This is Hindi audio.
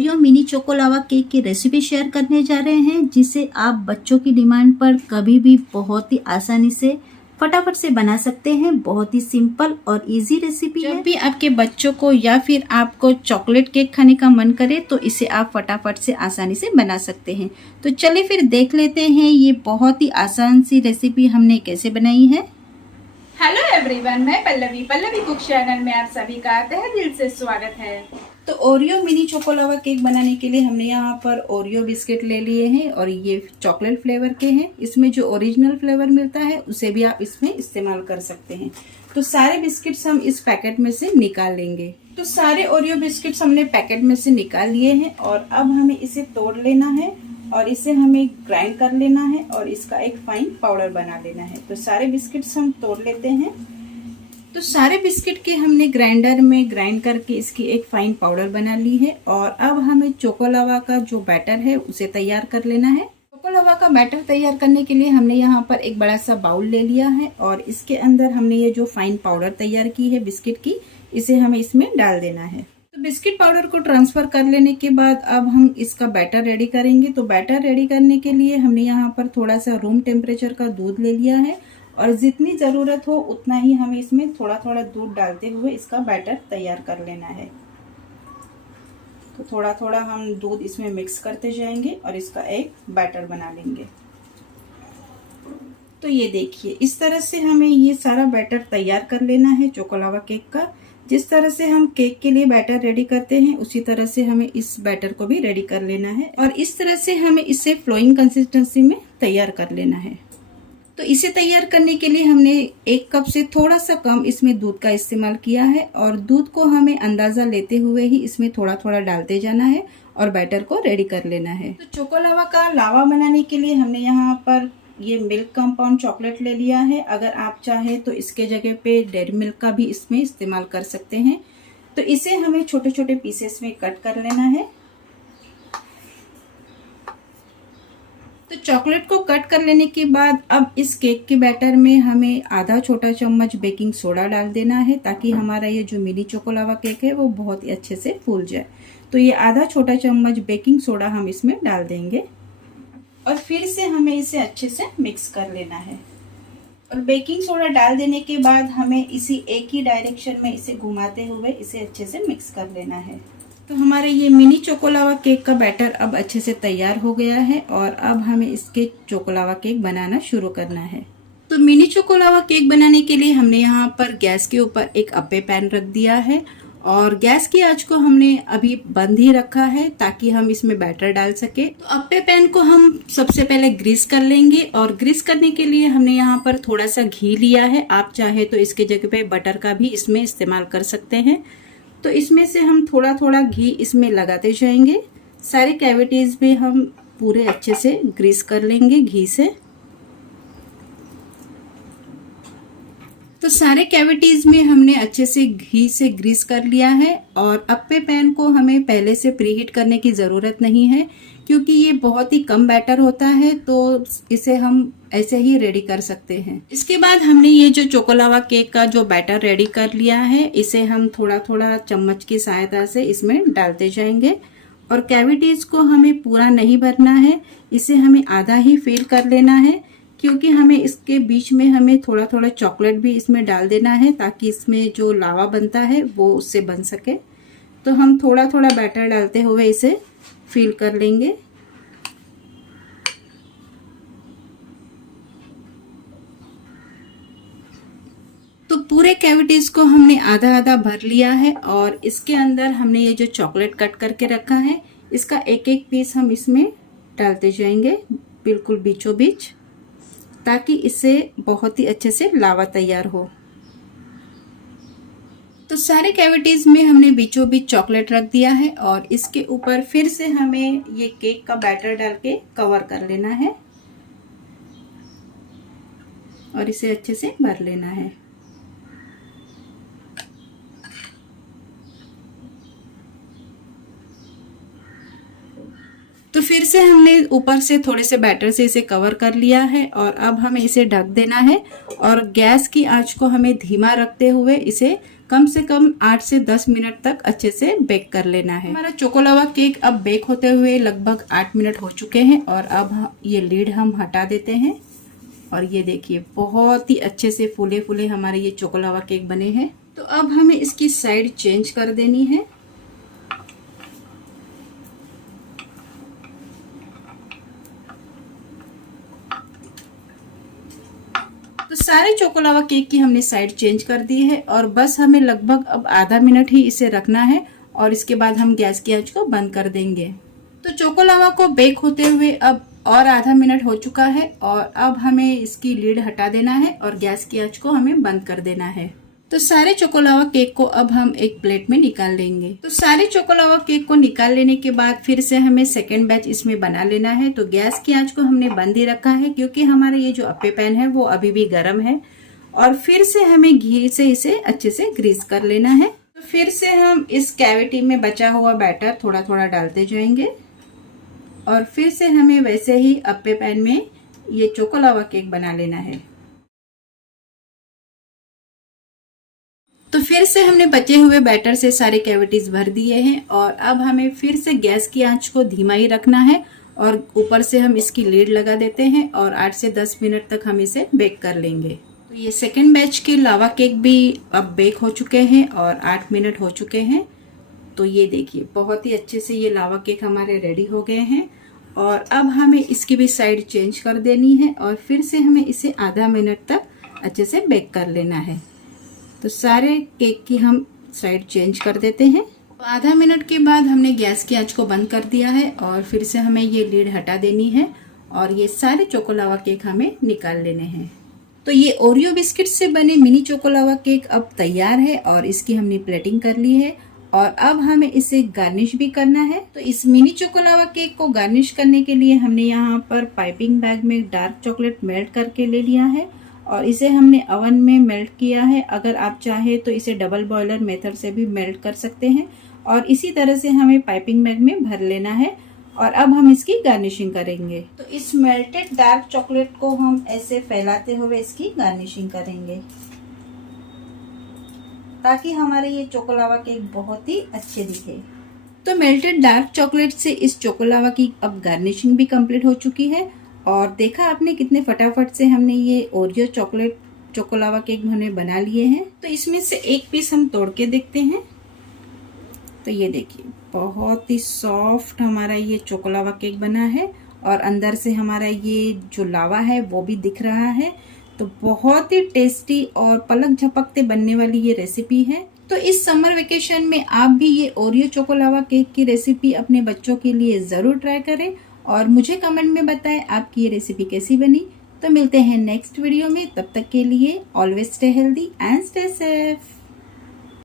Oreo mini choco lava cake की रेसिपी शेयर करने जा रहे हैं, जिसे आप बच्चों की डिमांड पर कभी भी बहुत ही आसानी से फटाफट से बना सकते हैं। बहुत ही सिंपल और इजी रेसिपी है। जब भी आपके बच्चों को या फिर आपको चॉकलेट केक खाने का मन करे तो इसे आप फटाफट से आसानी से बना सकते हैं। तो चलिए फिर देख लेते हैं ये बहुत ही आसान सी रेसिपी हमने कैसे बनाई है। हेलो एवरीवन, मैं पल्लवी कुक चैनल में आप सभी का तहे दिल से स्वागत है। तो Oreo mini choco lava cake बनाने के लिए हमने यहाँ पर ओरियो बिस्किट ले लिए हैं और ये चॉकलेट फ्लेवर के हैं। इसमें जो ओरिजिनल फ्लेवर मिलता है उसे भी आप इसमें इस्तेमाल कर सकते हैं। तो सारे बिस्किट्स हम इस पैकेट में से निकाल लेंगे। तो सारे ओरियो बिस्किट्स हमने पैकेट में से निकाल लिए हैं और अब हमें इसे तोड़ लेना है और इसे हमें ग्राइंड कर लेना है और इसका एक फाइन पाउडर बना लेना है। तो सारे बिस्किट्स हम तोड़ लेते हैं। तो सारे बिस्किट के हमने ग्राइंडर में ग्राइंड करके इसकी एक फाइन पाउडर बना ली है और अब हमें चोको लावा का जो बैटर है उसे तैयार कर लेना है। चोको लावा का बैटर तैयार करने के लिए हमने यहाँ पर एक बड़ा सा बाउल ले लिया है और इसके अंदर हमने ये जो फाइन पाउडर तैयार की है बिस्किट की, इसे हमें इसमें डाल देना है। तो बिस्किट पाउडर को ट्रांसफर कर लेने के बाद अब हम इसका बैटर रेडी करेंगे। तो बैटर रेडी करने के लिए हमने यहाँ पर थोड़ा सा रूम टेम्परेचर का दूध ले लिया है और जितनी ज़रूरत हो उतना ही हमें इसमें थोड़ा थोड़ा दूध डालते हुए इसका बैटर तैयार कर लेना है। तो थोड़ा थोड़ा हम दूध इसमें मिक्स करते जाएंगे और इसका एक बैटर बना लेंगे। तो ये देखिए, इस तरह से हमें ये सारा बैटर तैयार कर लेना है चोको लावा केक का। जिस तरह से हम केक के लिए बैटर रेडी करते हैं उसी तरह से हमें इस बैटर को भी रेडी कर लेना है और इस तरह से हमें इसे फ्लोइंग कंसिस्टेंसी में तैयार कर लेना है। तो इसे तैयार करने के लिए हमने 1 कप से थोड़ा सा कम इसमें दूध का इस्तेमाल किया है और दूध को हमें अंदाजा लेते हुए ही इसमें थोड़ा थोड़ा डालते जाना है और बैटर को रेडी कर लेना है। तो चोको लावा का लावा बनाने के लिए हमने यहाँ पर ये मिल्क कंपाउंड चॉकलेट ले लिया है। अगर आप चाहे तो इसके जगह पे डेयरी मिल्क का भी इसमें इस्तेमाल कर सकते हैं। तो इसे हमें छोटे छोटे पीसेस में कट कर लेना है। तो चॉकलेट को कट कर लेने के बाद अब इस केक के बैटर में हमें आधा छोटा चम्मच बेकिंग सोडा डाल देना है ताकि हमारा ये जो मिनी चोको लावा केक है वो बहुत ही अच्छे से फूल जाए। तो ये आधा छोटा चम्मच बेकिंग सोडा हम इसमें डाल देंगे और फिर से हमें इसे अच्छे से मिक्स कर लेना है। और बेकिंग सोडा डाल देने के बाद हमें इसी एक ही डायरेक्शन में इसे घुमाते हुए इसे अच्छे से मिक्स कर लेना है। तो हमारे ये मिनी चोको लावा केक का बैटर अब अच्छे से तैयार हो गया है और अब हमें इसके चोको लावा केक बनाना शुरू करना है। तो मिनी चोको लावा केक बनाने के लिए हमने यहाँ पर गैस के ऊपर एक अप्पे पैन रख दिया है और गैस की आंच को हमने अभी बंद ही रखा है ताकि हम इसमें बैटर डाल सके। तो अप्पे पैन को हम सबसे पहले ग्रीस कर लेंगे और ग्रीस करने के लिए हमने यहाँ पर थोड़ा सा घी लिया है। आप चाहे तो इसके जगह पे बटर का भी इसमें इस्तेमाल कर सकते हैं। तो इसमें से हम थोड़ा थोड़ा घी इसमें लगाते जाएंगे। सारी कैविटीज में हम पूरे अच्छे से ग्रीस कर लेंगे घी से। तो सारे कैविटीज में हमने अच्छे से घी से ग्रीस कर लिया है और अप्पे पैन को हमें पहले से प्रीहीट करने की ज़रूरत नहीं है क्योंकि ये बहुत ही कम बैटर होता है, तो इसे हम ऐसे ही रेडी कर सकते हैं। इसके बाद हमने ये जो चोको लावा केक का जो बैटर रेडी कर लिया है इसे हम थोड़ा थोड़ा चम्मच की सहायता से इसमें डालते जाएंगे और कैविटीज को हमें पूरा नहीं भरना है, इसे हमें आधा ही फिल कर लेना है क्योंकि हमें इसके बीच में हमें थोड़ा थोड़ा चॉकलेट भी इसमें डाल देना है ताकि इसमें जो लावा बनता है वो उससे बन सके। तो हम थोड़ा थोड़ा बैटर डालते हुए इसे फिल कर लेंगे। तो पूरे कैविटीज को हमने आधा आधा भर लिया है और इसके अंदर हमने ये जो चॉकलेट कट करके रखा है इसका एक एक पीस हम इसमें डालते जाएंगे बिल्कुल बीचों बीच, ताकि इससे बहुत ही अच्छे से लावा तैयार हो। तो सारे कैविटीज में हमने बीचों बीच चॉकलेट रख दिया है और इसके ऊपर फिर से हमें ये केक का बैटर डाल के कवर कर लेना है और इसे अच्छे से भर लेना है। तो फिर से हमने ऊपर से थोड़े से बैटर से इसे कवर कर लिया है और अब हमें इसे ढक देना है और गैस की आंच को हमें धीमा रखते हुए इसे कम से कम 8 से 10 मिनट तक अच्छे से बेक कर लेना है। हमारा चोको लावा केक अब बेक होते हुए लगभग 8 मिनट हो चुके हैं और अब ये लीड हम हटा देते हैं और ये देखिए बहुत ही अच्छे से फूले फूले हमारे ये चोको लावा केक बने हैं। तो अब हमें इसकी साइड चेंज कर देनी है। तो सारे चोको लावा केक की हमने साइड चेंज कर दी है और बस हमें लगभग अब आधा मिनट ही इसे रखना है और इसके बाद हम गैस की आंच को बंद कर देंगे। तो चोको लावा को बेक होते हुए अब और आधा मिनट हो चुका है और अब हमें इसकी लीड हटा देना है और गैस की आंच को हमें बंद कर देना है। तो सारे चोको लावा केक को अब हम एक प्लेट में निकाल लेंगे। तो सारे चोको लावा केक को निकाल लेने के बाद फिर से हमें सेकेंड बैच इसमें बना लेना है। तो गैस की आंच को हमने बंद ही रखा है क्योंकि हमारा ये जो अप्पे पैन है वो अभी भी गर्म है और फिर से हमें घी से इसे अच्छे से ग्रीस कर लेना है। तो फिर से हम इस कैविटी में बचा हुआ बैटर थोड़ा थोड़ा डालते जाएंगे और फिर से हमें वैसे ही अप्पे पैन में ये चोको लावा केक बना लेना है। तो फिर से हमने बचे हुए बैटर से सारे कैविटीज भर दिए हैं और अब हमें फिर से गैस की आंच को धीमा ही रखना है और ऊपर से हम इसकी लीड लगा देते हैं और 8 से 10 मिनट तक हम इसे बेक कर लेंगे। तो ये सेकेंड बैच के लावा केक भी अब बेक हो चुके हैं और 8 मिनट हो चुके हैं। तो ये देखिए बहुत ही अच्छे से ये लावा केक हमारे रेडी हो गए हैं और अब हमें इसकी भी साइड चेंज कर देनी है और फिर से हमें इसे आधा मिनट तक अच्छे से बेक कर लेना है। तो सारे केक की हम साइड चेंज कर देते हैं। तो आधा मिनट के बाद हमने गैस की आंच को बंद कर दिया है और फिर से हमें ये लीड हटा देनी है और ये सारे चोको लावा केक हमें निकाल लेने हैं। तो ये ओरियो बिस्किट से बने मिनी चोको लावा केक अब तैयार है और इसकी हमने प्लेटिंग कर ली है और अब हमें इसे गार्निश भी करना है। तो इस मिनी चोको लावा केक को गार्निश करने के लिए हमने यहाँ पर पाइपिंग बैग में डार्क चॉकलेट मेल्ट करके ले लिया है और इसे हमने अवन में मेल्ट किया है। अगर आप चाहे तो इसे डबल बॉयलर मेथड से भी मेल्ट कर सकते हैं और इसी तरह से हमें पाइपिंग बैग में भर लेना है और अब हम इसकी गार्निशिंग करेंगे। तो इस मेल्टेड डार्क चॉकलेट को हम ऐसे फैलाते हुए इसकी गार्निशिंग करेंगे ताकि हमारे ये चोको लावा केक बहुत ही अच्छे दिखे। तो मेल्टेड डार्क चॉकलेट से इस चोको लावा की अब गार्निशिंग भी कंप्लीट हो चुकी है और देखा आपने कितने फटाफट से हमने ये Oreo chocolate choco lava cake हमने बना लिए हैं। तो इसमें से एक पीस हम तोड़ के देखते हैं। तो ये देखिए बहुत ही सॉफ्ट हमारा ये चोको लावा केक बना है और अंदर से हमारा ये जो लावा है वो भी दिख रहा है। तो बहुत ही टेस्टी और पलक झपकते बनने वाली ये रेसिपी है। तो इस समर वेकेशन में आप भी ये ओरियो चोको लावा केक की रेसिपी अपने बच्चों के लिए जरूर ट्राई करें और मुझे कमेंट में बताएं आपकी ये रेसिपी कैसी बनी। तो मिलते हैं नेक्स्ट वीडियो में, तब तक के लिए always stay healthy and stay safe.